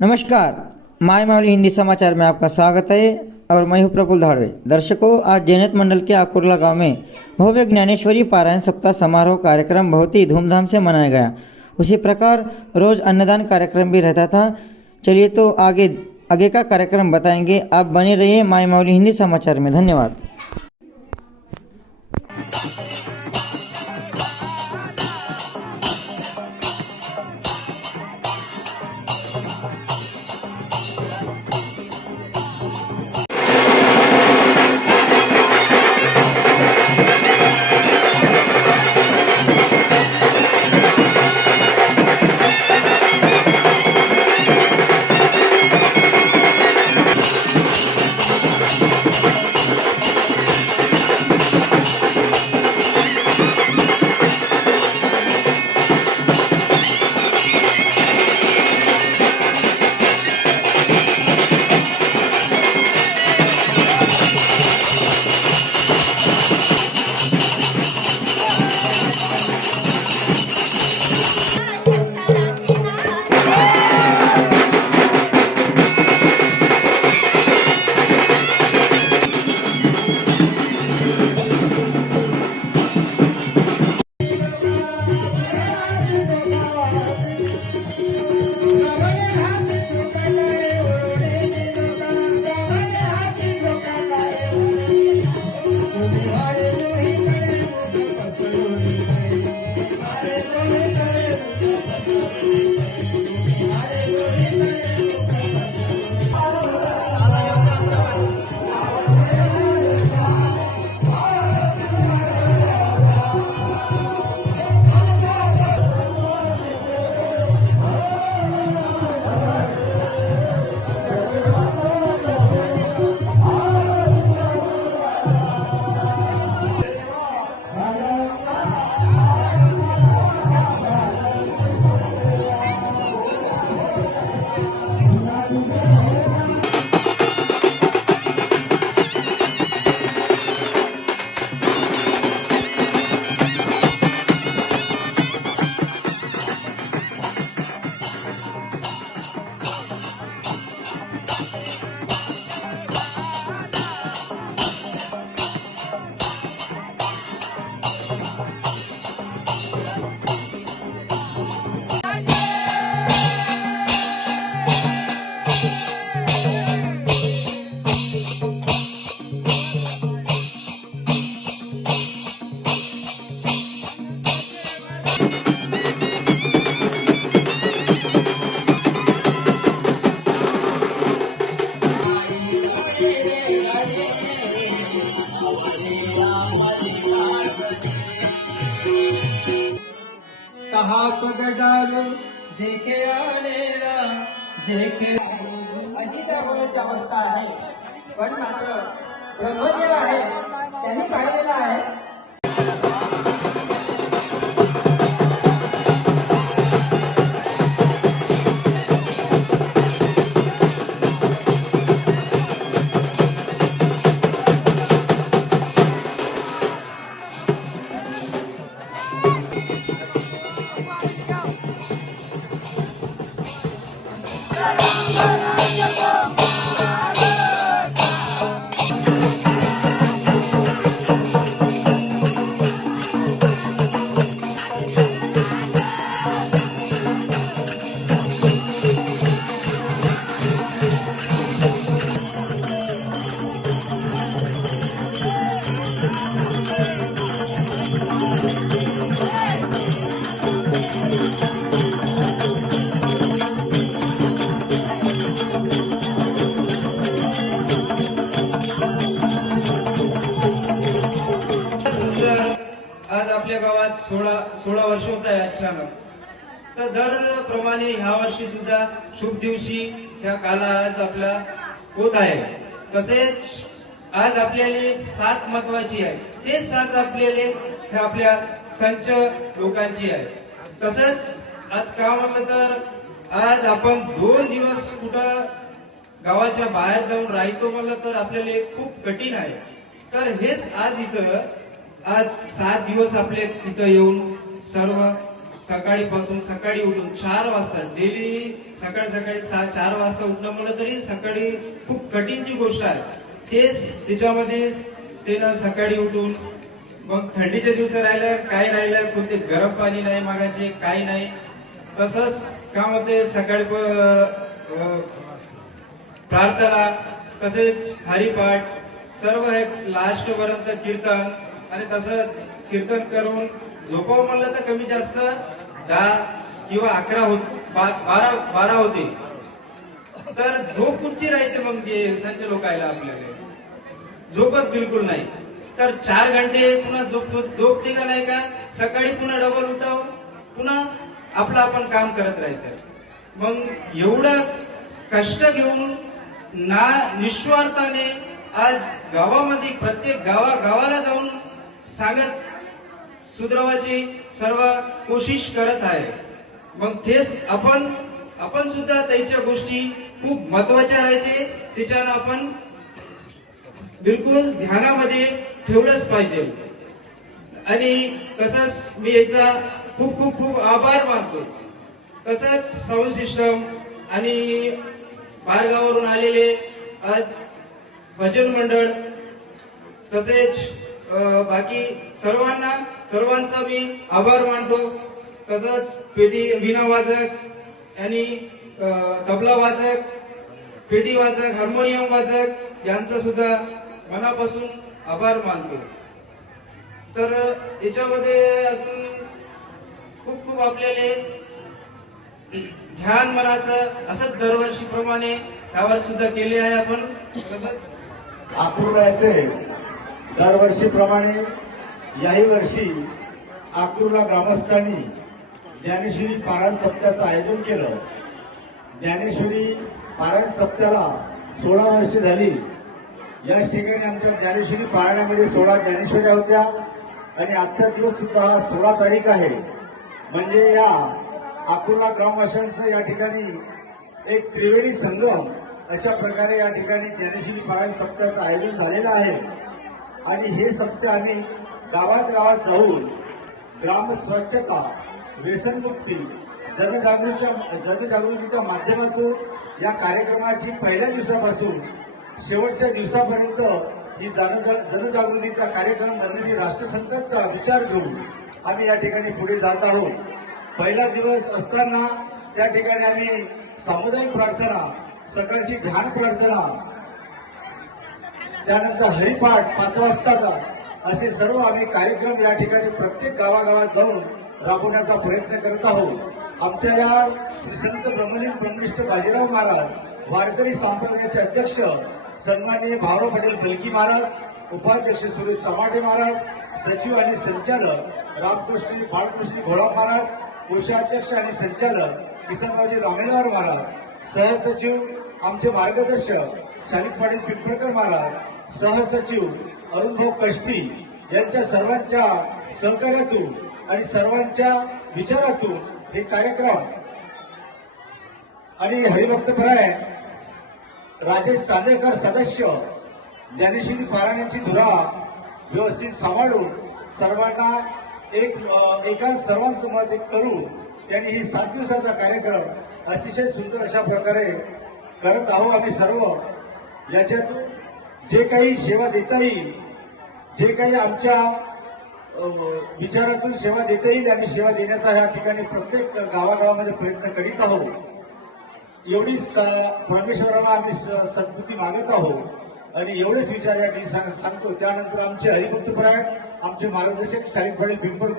नमस्कार, माय मावली हिंदी समाचार में आपका स्वागत है और मैं हूं प्रफुल्ल धाड़वे। दर्शकों, आज जैनत मंडल के आकुरला गांव में भव्य ज्ञानेश्वरी पारायण सप्ताह समारोह कार्यक्रम बहुत ही धूमधाम से मनाया गया। उसी प्रकार रोज अन्नदान कार्यक्रम भी रहता था। चलिए तो आगे का कार्यक्रम बताएंगे। आप बने रहिए माय मावली हिंदी समाचार में। धन्यवाद। कहा पगडालो देखे आलेला देखे अशी त्याची अवस्था आहे। पण मात्र ब्रह्मदेव आहे, त्यांनी पाहिलेला आहे। आज आपल्या गावात 16 वर्ष होत आहे अचानक। तर दर प्रमाणे ह्या वर्षी सुद्धा शुभ दिवशी ह्या काला आज आपला होत आहे। तसेच आज आपल्याला 7 महत्वाची आहे, ते 7 आपल्याला आपल्या संच लोकांची आहे। तसंच आज का म्हटलं तर आज आपण 2 दिवस कुठं गावाच्या बाहेर जाऊन राहतो म्हटलं तर आपल्याला खूप कठीण आहे। तर हेच आज इथं आज 7 दिवस आपले तिथं येऊन सर्व सकाळी उठून 4 वाजता डेली सकाळी 4 वाजता उठणं म्हणलं तरी सकाळी खूप कठीणची गोष्ट आहे. तेच त्याच्यामध्ये ते ना सकाळी उठून मग थंडीचे दिवस राहिलं कोणते गरम पाणी नाही मागायचे काही नाही. तसंच काम होते सकाळी प्रार्थना तसेच हरिपाठ सर्व हे लास्ट पर्यंत कीर्तन आणि तसंच कीर्तन करून झोपावं म्हणलं तर कमी जास्त 10 किंवा 11 12 होते. तर झोप कुठची राहते मग ते संच लोकायला आपल्याला झोपच बिलकुल नाही. तर 4 घंटे पुन्हा झोपते का नाही का सकाळी पुन्हा डबल उठाव पुन्हा आपलं आपण काम करत राहायचं. मग एवढं कष्ट घेऊन ना निस्वार्थाने आज गावामध्ये प्रत्येक गावाला जाऊन सांगत सुधरवायची सर्व कोशिश करत आहे. मग तेच आपण सुद्धा त्याच्या गोष्टी खूप महत्वाच्या राहायचे त्याच्यानं आपण बिलकुल ध्यानामध्ये ठेवलंच पाहिजे. आणि तसंच मी याचा खूप आभार मानतो. तसंच साऊंड सिस्टम आणि बाहेरगावावरून आलेले आज भजन मंडळ तसेच बाकी सर्वांचा मी आभार मानतो. तसंच पेटी वीणा वाजक आणि तबला वाजक पेटी वाजक हार्मोनियम वाजक यांचा सुद्धा मनापासून आभार मानतो. तर याच्यामध्ये अजून खूप आपल्याला ध्यान मनाचं असंच दरवर्षीप्रमाणे यावर सुद्धा केले आहे आपण. अकलूजला येथे दरवर्षीप्रमाणे याही वर्षी अकलूजला ग्रामस्थांनी ज्ञानेश्वरी पारायण सप्ताहाचं आयोजन केलं. ज्ञानेश्वरी पारायण सप्ताहाला 16 वर्षे झाली. याच ठिकाणी आमच्या ज्ञानेश्वरी पारायणामध्ये 16 ज्ञानेश्वऱ्या होत्या आणि आजचा दिवस सुद्धा 16 तारीख आहे. म्हणजे या अकलूजला ग्रामवासियांचं या ठिकाणी एक त्रिवेणी संगम अशा प्रकारे या ठिकाणी ज्ञानेश्वरी पारायण सप्ताहाचं आयोजन झालेलं आहे. आणि हे सप्ताह आम्ही गावात जाऊन ग्राम स्वच्छता व्यसनमुक्ती जनजागृतीच्या माध्यमातून या कार्यक्रमाची पहिल्या दिवसापासून शेवटच्या दिवसापर्यंत ही जनजागृतीचा कार्यक्रम म्हणजे राष्ट्रसंतांचा विचार घेऊन आम्ही या ठिकाणी पुढे जात आहोत. पहिला दिवस असताना त्या ठिकाणी आम्ही सामुदायिक प्रार्थना सकाळची ध्यान प्रार्थना त्यानंतर हरिपाठ 5 वाजताचा असे सर्व आम्ही कार्यक्रम या ठिकाणी प्रत्येक गावागावात जाऊन राबवण्याचा प्रयत्न करत आहोत. आमच्या या श्री संत ब्रह्मलीन ब्रह्मिष्ठ बाजीराव महाराज वारकरी संप्रदायाचे अध्यक्ष सन्माननीय भाऊराव पटेल बलकी महाराज, उपाध्यक्ष सुरेश चमाटे महाराज, सचिव आणि संचालक रामकृष्ण बाळकृष्ण घोळा महाराज, कोषाध्यक्ष आणि संचालक किसनरावजी रामेलवार महाराज, सहसचिव आमचे मार्गदर्शक शालिक पाटील पिंपळकर महाराज, सहसचिव अरुणभाऊ कष्टी यांच्या सर्वांच्या सहकार्यातून आणि सर्वांच्या विचारातून हे कार्यक्रम आणि हरिभक्तपराय राजेश चांदेकर सदस्य ज्ञानेश्वरी पारायणाची धुरा व्यवस्थित सांभाळून सर्वांना एका सर्वांचं मत एक करून त्यांनी ही 7 दिवसाचा कार्यक्रम अतिशय सुंदर अशा प्रकारे करत आहोत. आम्ही सर्व याच्यातून जे काही सेवा देता येईल, जे काही आमच्या विचारातून सेवा देता येईल आम्ही सेवा देण्याचा या ठिकाणी प्रत्येक गावागावामध्ये प्रयत्न करीत आहोत. एवढी परमेश्वराला आम्ही सद्बुद्धी मागत आहोत आणि एवढेच विचार या ठिकाणी सांगतो. त्यानंतर आमचे हरिभक्तपराय आमचे मार्गदर्शक शालिक पाटील पिंपळकर